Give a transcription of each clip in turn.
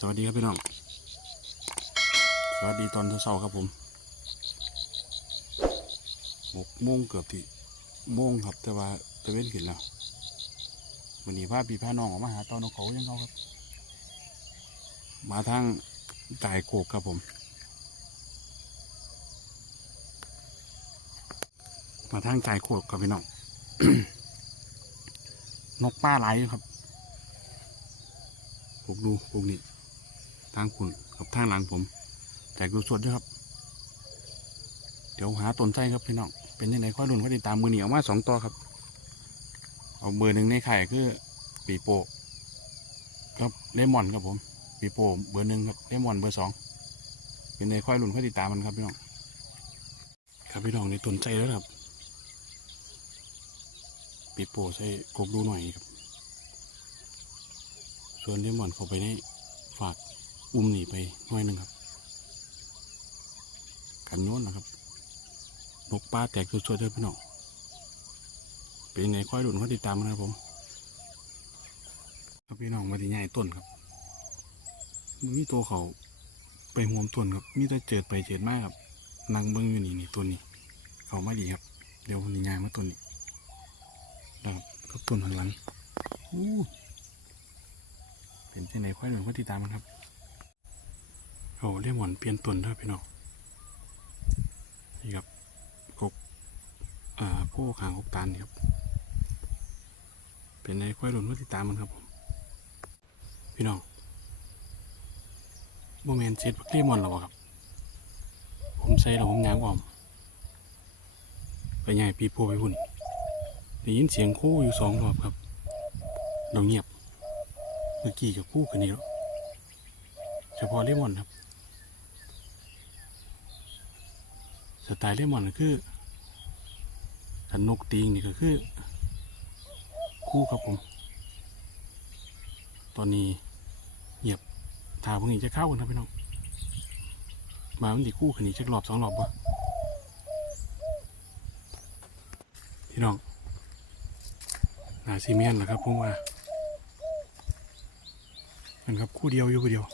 สวัสดีครับพี่น้อง สวัสดีตอนเช้าครับผมหกโมงเกือบที่โมงครับ แต่ว่าจะเว้นขึ้นแล้ววันนี้พาพี่พาน้องออกมาหาตอนนกเขายังเขาครับ มาทางตายโคกครับผม มาทางตายโคกครับพี่น้อง นกป้าไหลครับพวกดูพวกนี้ ทางคุณกับทางหลังผมแจกดูสดด้วยครับ เดี๋ยวหาต้นไส้ครับพี่น้อง เป็นยังไงค่อยรุ่นค่อยติดตามมือเหนียวมาสองตัวครับ เอาเบอร์หนึ่งในไข่คือปีโป้ครับเลมอนครับผม ปีโป้เบอร์หนึ่งครับเลมอนเบอร์สองเป็นในค่อยรุ่นค่อยติดตามมันครับพี่น้อง ครับพี่น้องในต้นไส้แล้วครับ ปีโป้ใส่กบดูหน่อยครับ ส่วนเลมอนเข้าไปในฝาก อุ้มหนีไปน่อยหนึ่งครับกันโน้นนะครับนกปลาแตกสวยๆเด้อพี่น้องเป็นไงค่อยดุนค่อยติดตามนะครับผมครับพี่น้องมาที่ใหญ่ต้นครับมันมีตัวเขาไปห่วมต้นครับ มีแต่เจิดไปเจิดมากครับนางเบิ้งอยู่นี่นี่ต้นนี้ เขาไม่ดีครับ เดี๋ยวผมจะย้ายมาต้นนี้นะครับก็ต้นข้างหลังอู้เป็นที่ไหนค่อยดุนค่อยติดตามมันครับ เขาเรียกหมอนเปลี่ยนต้นด้วยพี่น้องนี่ครับกกอ่าผู้ขางกกตาลนี่ครับ เป็นในค่อยรุนว่าติดตามมันครับผมพี่น้องโมเมนเซตพักเรียมอนหรอครับ ผมใส่แล้วผมยางออม ไปใหญ่ปีโพไปหุ่นได้ยินเสียงคู่อยู่สองรอบครับเราเงียบ เมื่อกี้กับคู่กันนี้แล้วเฉพาะเลมอนครับ สไตล์เลมอนก็คือถ้านกตีงนี่ก็คือ คู่ครับผม ตอนนี้เงียบถาพวกนี้จะเข้ากันครับพี่น้อง มามันดีคู่ขันนี้จะรอบสองรอบปะพี่น้องนาซีเมียนเหรอครับผมว่ามันครับคู่เดียวอยู่คู่เดียว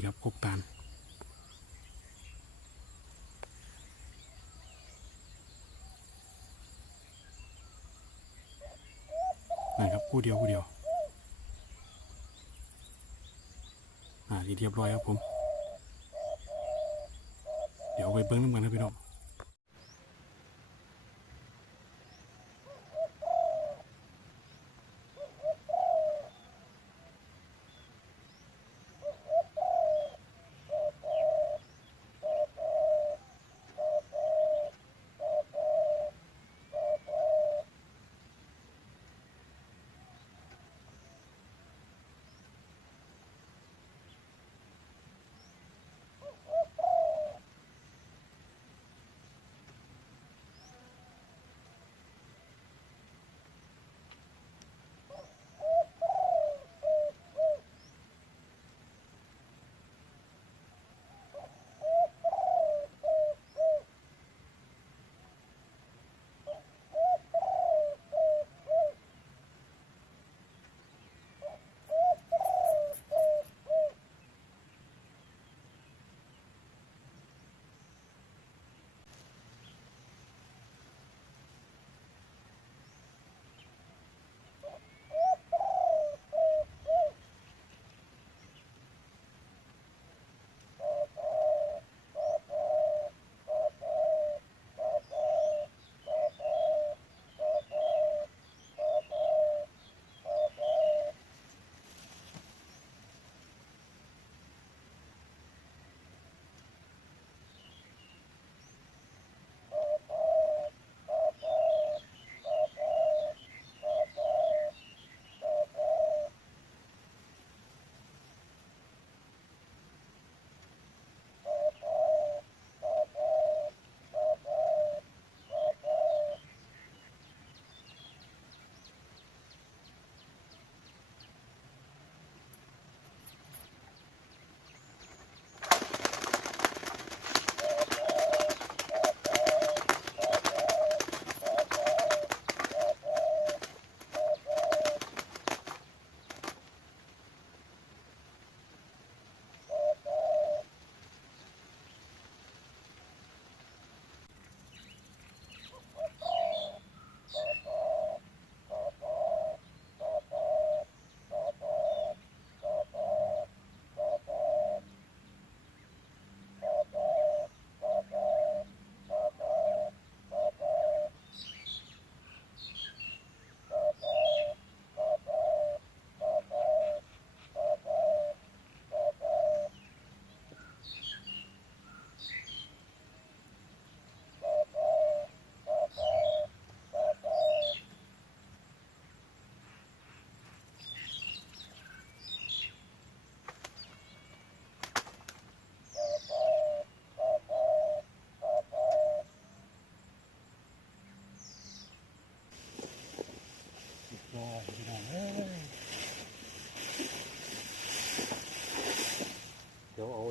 นี่ครับกบตาลนั่นครับคู่เดียวคู่เดียว อ่าทีเรียบร้อยครับผม เดี๋ยวไปเบิ้งน้ำกันนะพี่น้อง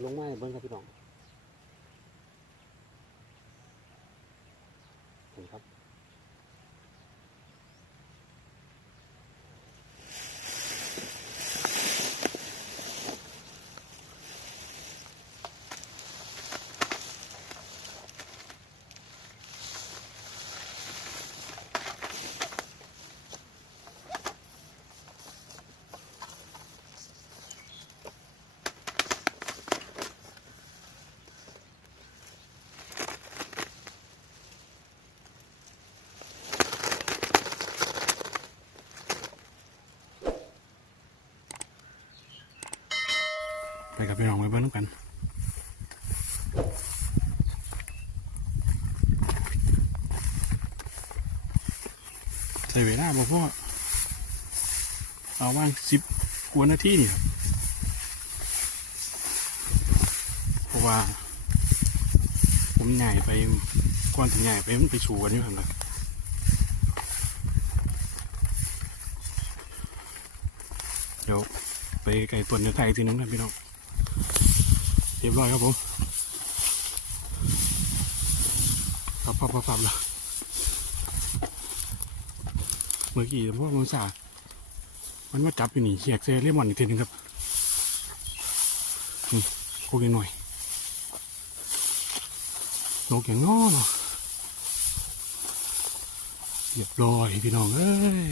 ลงมาให้เบิ้งครับพี่น้องเห็นครับ ไปกับพี่น้องไปเบิ้งน้ำกัน ใส่เวลาบ่พ่อเอาว่างสิบกว่านาทีนี่ครับเพราะว่า ผมใหญ่ไปก่อนถึงใหญ่ไปมันไปสู่กันอยู่ครับเดี๋ยวไปไก่ตัวเนื้อไทยทีนึงนะพี่น้องเรียบร้อยครับผมปับปับปับปับแล้ว เมื่อกี้พวกมังสามันมาจับอยู่นี่เขียกเซเลมอนอีกทีนึงครับนี่คุยกันหน่อยนกอย่างง้อเนาะเรียบร้อยพี่น้องเอ้ย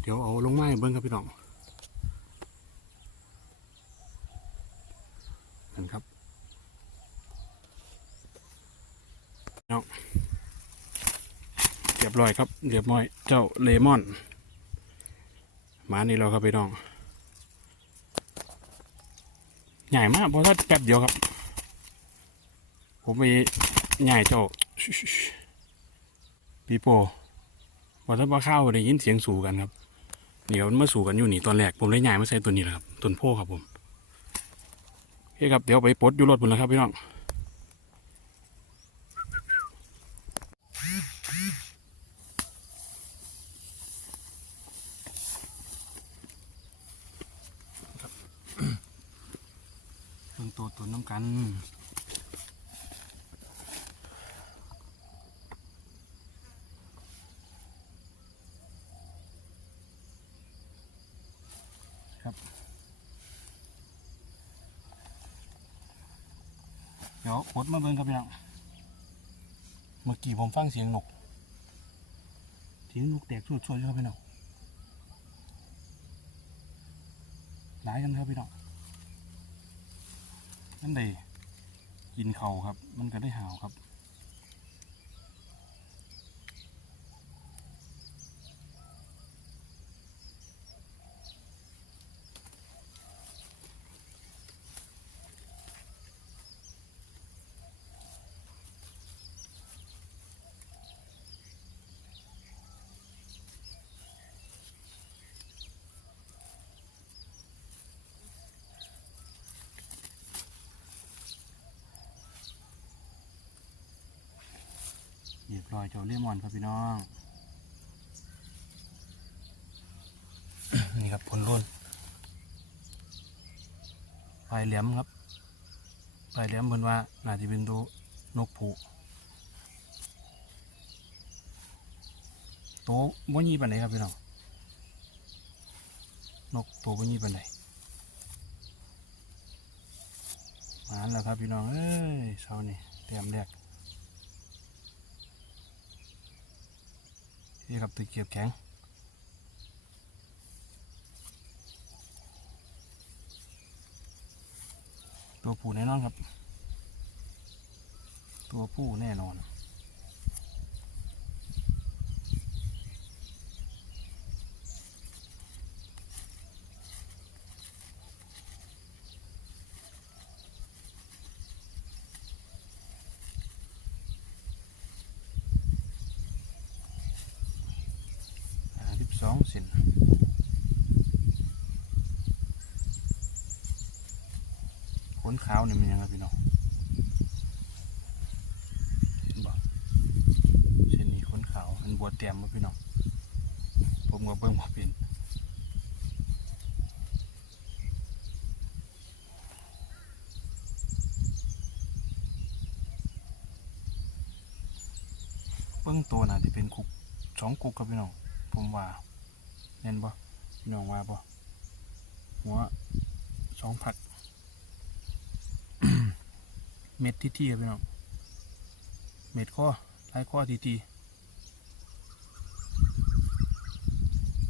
เดี๋ยวเอาลงไม้เบิ้งครับพี่น้องนั่นครับน้องเรีย บร้อยครับ เรียบร้อย เจ้าเลมอน มานี่เราครับพี่น้อง ใหญ่มากเพราะถ้าแป๊บเดียวครับ ผมไปใหญ่เจ้าปีโป้พอถ้าว่าเข้าได้ยินเสียงสู่กันครับเดี๋ยวมันมาสู่กันอยู่นี่ตอนแรกผมเลยย้ายมาใส่ตัวนี้แหละครับต้นโพครับผมโอเคครับเดี๋ยวไปปลดอยู่รถบนแล้วครับพี่น้อง ตัวน้ำกันครับเดี๋ยวปลดมาเบิ่งครับพี่น้องเมื่อกี้ผมฟังเสียงนกเสียงนกแตกสวดๆอยู่ครับพี่น้องหลายกันครับพี่น้อง นั่นเลยกินเขาครับ มันก็ได้หาวครับ เรียบร้อยเจ้าเลมอนครับพี่น้อง นี่ครับผลร่นปลายแหลมครับปลายแหลมเพิ่นว่าน่าจะเป็นตัวนกผูโตบ่ยี่ปานไหนครับพี่น้องนกโตบ่ยี่ปานไหนมาแล้วครับพี่น้องเอ้ยเช้านี่เตรียมแรก นี่ครับตะเกียบแข็งตัวผู้แน่นอนครับ ตัวผู้แน่นอน องเซนขนขาวนี่มันยังไงพี่น้องเห็นบ่เช่นนี้ขนขาวมันบวชเตียมมาพี่น้องผมก็เบิ่งมาเป็นเบื้งตัวน่ะจะเป็นคุกสองคุกครับพี่น้องผมว่า เน่นบ่พี่น้องว่าบ่หัวสองผัก เม็ดที่ที่ครับพี่น้อง เม็ดข้อลายข้อทีที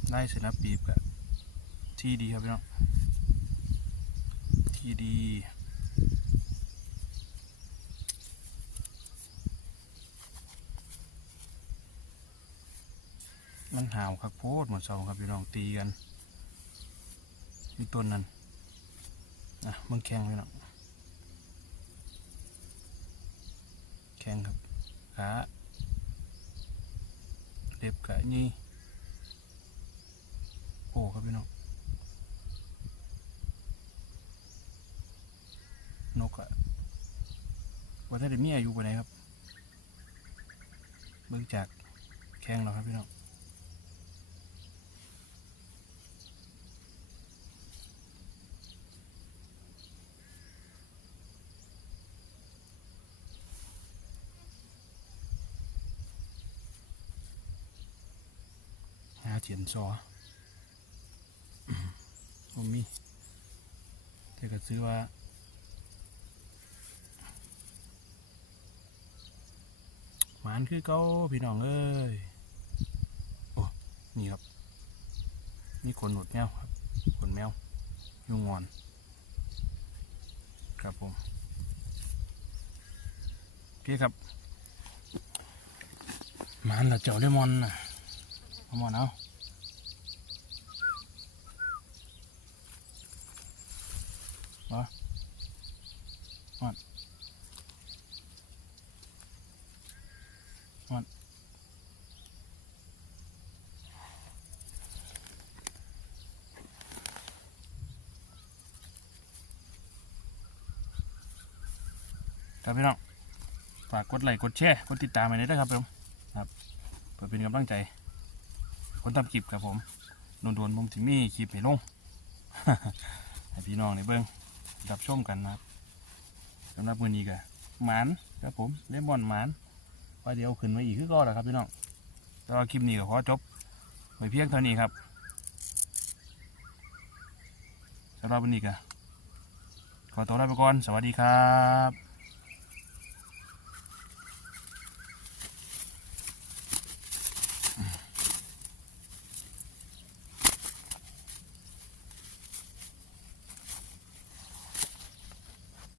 ไล่เสนาปีบกับที่ดีครับพี่น้อง ที่ดี มันห่าวครับโพดหมดเสาครับพี่น้องตีกันที่ต้นนั้นอะมึงแข่งพี่น้องแข่งครับขาเล็บกะนี่โอ้ครับพี่น้องนกอะว่าถ้าเด็กมีอายุไปไหนครับ เบิ่งจากแข่งเราครับพี่น้อง ขียนซอผมมีแต่ก็ซื้อว่าหมานคือเก้าพี่น้องเอ้ย โอ้ นี่ครับ นี่ขนหนวดแมวครับขนแมวยุงงอน ครับผมโอเคครับหมานละเจ้าเลมอนนะเอาหมอนเอา วะหมอนหมอนครับพี่น้อง ฝากกดไลค์กดแชร์กดติดตามไปเลยนะครับผมครับเพื่อเป็นกำลังใจ คนทำคลิปครับผมโดนๆผมถึงมีคลิปให้ลงให้พี่น้องในเบิ้ง รับชมกันนะครับสำหรับมือนี้ก็หมานครับผมเลมอนหมานว่าเดี๋ยวขึ้นมาอีกคือก็แล้วครับพี่น้องสำหรับคลิปนี้ก็ขอจบไว้เพียงเท่านี้ครับสำหรับวันนี้ก็ขอตัวลาไปก่อน สวัสดีครับ